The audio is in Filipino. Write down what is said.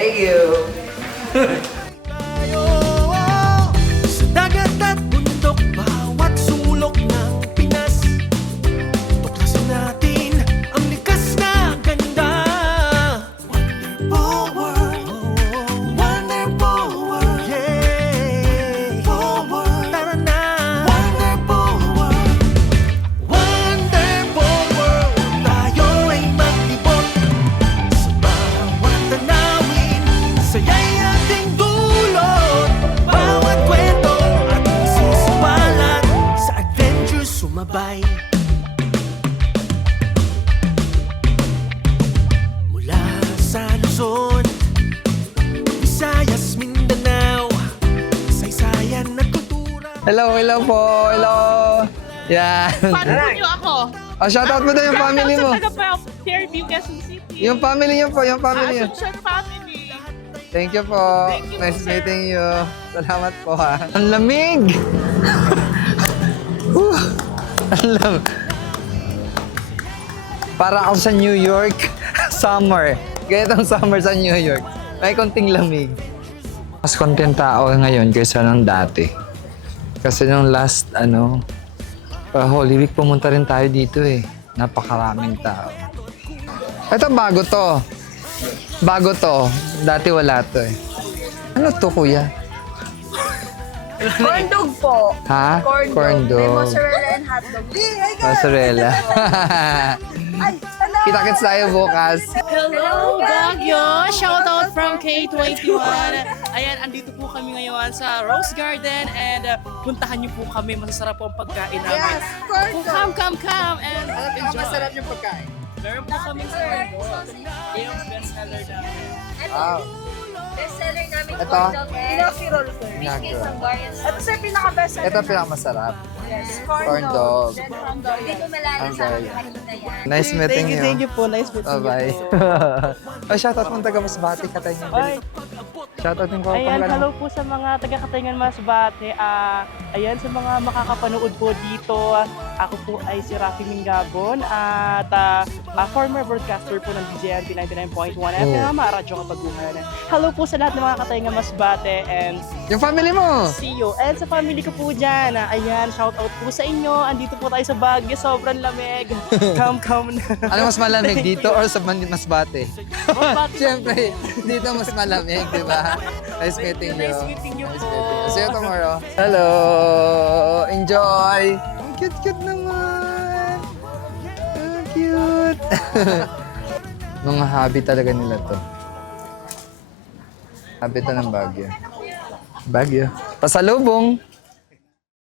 Thank you. Sa dagat at bundok, bawat sulok ng Pinas, tuklasin natin ang likas na ganda. Wonderful world, wonderful world, yeah. Tara na, wonderful world, wonderful world. Tayo ay maglibot sa bawat tanawin, saya'y ating dulot. Bawat kwento ating sisiwalat, sa adventure sumabay. Mula sa Luzon, Visayas, Mindanao, kasaysayan at kultura. Hello po. Hello. Yan. Paano niyo ako? Shoutout mo daw yung family mo. Shoutout sa taga Fairview, Quezon City. Yung family niyo po, yung family niyo. Asuncion family. Thank you po. Thank you po, Nice sir. meeting you. Salamat po ha. Ang lamig! Ang lamig. Para ako sa New York. Summer. Ganitong summer sa New York. May konting lamig. Mas konting tao ngayon kaysa nung dati. Kasi nung last, Holy Week pumunta rin tayo dito eh. Napakaraming tao. Ito bago to. Bago to. Dati wala to eh. Ano to, kuya? Corn dog po. Ha? Corn dog. May dog. mozzarella and hotdog. Mozzarella. Ay, hello! Kita-kits tayo bukas. Hello, Baguio! Shoutout from K21. Ayan, andito po kami ngayon sa Rose Garden and puntahan niyo po kami. Masasarap po ang pagkain namin. Yes, corn dog. Come and enjoy. Masarap yung pagkain. Meron po kami sa yung bestseller namin. Wow. Bestseller namin Ito? corn dog and Inoki roll, sir. Inoki Biscuits roll. ang bayan. Ito sir, pinaka-bestseller. Ito pinakamasarap. Yes, Corn dog. Then corn dog. Hindi ko malalim Ang sa akin bayan. kanina yan. Nice meeting you. Thank you po. Nice meeting you. Bye-bye. Oh, shoutout mo taga Masbate, Katayngan. Ay, Shoutout yung ayan, kapag hello po sa mga taga-Katayngan Masbate. Ayan, sa mga makakapanood po dito, ako po ay si Rafi Mingabon at former broadcaster po ng DJNT 99.1 FM, Radyo Kabaguhan. Hello po sa lahat ng mga Katayngan Masbate and Yung family mo! see you. And sa family ko po dyan, ayan, shout out po sa inyo. Andito po tayo sa Baguio, sobrang lamig. Come na. Ano mas malamig, dito or sa Masbate? Masbate. Siyempre, dito mas malamig, di ba? Nice meeting you. Nice meeting you Nice po. meeting you. See you tomorrow. Hello! Enjoy! Ang cute-cute naman! Ang cute! Mga hobby talaga nila to. Hobby to ng Baguio. Baguio. Pasalubong!